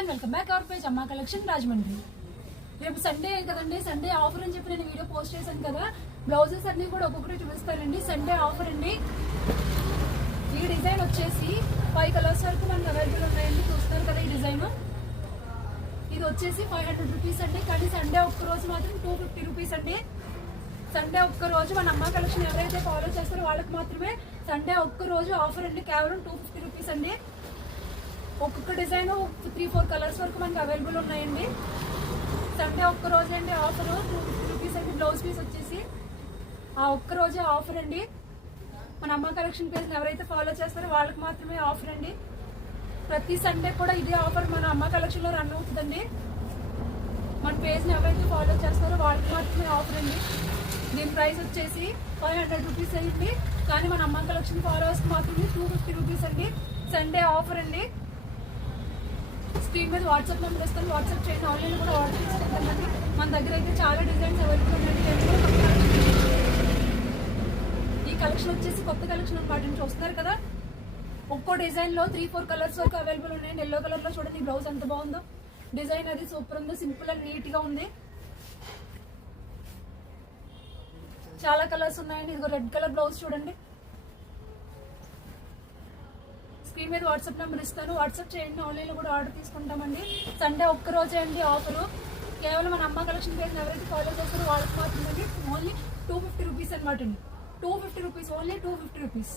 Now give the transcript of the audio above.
And welcome back our page అమ్మా collection Rajahmundry. రేపు Sunday కదండి, సండే ఆఫర్ అని చెప్పి నేను వీడియో పోస్ట్ చేశాను కదా. బ్లౌజెస్ అన్ని కూడా ఒక్కొక్కటి చూపిస్తానండి. సండే ఆఫర్ అండి. ఈ డిజైన్ వచ్చేసి 5 కలర్స్ వరకు మనకు అవైలబుల్ ఉన్నాయండి. చూస్తారు కదా ఈ డిజైన్. ఇది వచ్చేసి 500 రూపీస్ అండి. కానీ సండే ఒక్క రోజు మాత్రం 250 రూపీస్ అండి. సండే ఒక్క రోజు మన అమ్మా కలెక్షన్ ఎవరైతే ఫాలో చేస్తారో వాళ్ళకి మాత్రమే సండే ఒక్క రోజు ఆఫర్ అండి. కేవలం 250 రూపీస్ అండి. ఒక్కొక్క డిజైన్ 3-4 కలర్స్ వరకు మనకి అవైలబుల్ ఉన్నాయండి. సండే ఒక్క రోజు అండి ఆఫర్ 250 రూపీస్ అండి. బ్లౌజ్ పీస్ వచ్చేసి ఆ ఒక్క రోజే ఆఫర్ అండి. మన అమ్మ కలెక్షన్ పేజ్ ఎవరైతే ఫాలో చేస్తారో వాళ్ళకి మాత్రమే ఆఫర్ అండి. ప్రతి సండే కూడా ఇదే ఆఫర్ మన అమ్మ కలెక్షన్లో రన్ అవుతుందండి. మన పేజ్ని ఎవరైతే ఫాలో చేస్తారో వాళ్ళకి మాత్రమే ఆఫర్ అండి. దీని ప్రైస్ వచ్చేసి 500 రూపీస్ అండి. కానీ మన అమ్మ కలెక్షన్ ఫాలోవర్స్కి మాత్రమే 250 రూపీస్ అండి. సండే ఆఫర్ అండి. స్క్రీన్ మీద వాట్సాప్ నెంబర్ ఇస్తాను, వాట్సాప్ చేయండి. ఆన్లైన్ కూడా ఆర్డర్ చేసుకుంటామండి. మన దగ్గర అయితే చాలా డిజైన్స్ అవైలబుల్ ఉన్నాయండి. ఈ కలెక్షన్ వచ్చేసి కొత్త కలెక్షన్ అనమాట. చూస్తున్నారు కదా, ఒక్కో డిజైన్లో 3-4 కలర్స్ వరకు అవైలబుల్ ఉన్నాయండి. ఎల్లో కలర్లో చూడండి బ్లౌజ్ ఎంత బాగుందో. డిజైన్ అది సూపర్ ఉందో, సింపుల్ అండ్ నీట్గా ఉంది. చాలా కలర్స్ ఉన్నాయండి. ఇదిగో రెడ్ కలర్ బ్లౌజ్ చూడండి. స్క్రీన్ మీద వాట్సాప్ నెంబర్ ఇస్తాను, వాట్సాప్ చేయండి. ఆన్లైన్లో కూడా ఆర్డర్ తీసుకుంటామండి. సండే ఒక్క రోజే అండి ఆఫరు. కేవలం మన అమ్మ కలెక్షన్ పేజ్ ఎవరైతే ఫాలో చేస్తారో వాళ్ళకి మాత్రమే ఓన్లీ 250 రూపీస్ అనమాట అండి. 250 రూపీస్, ఓన్లీ 250 రూపీస్.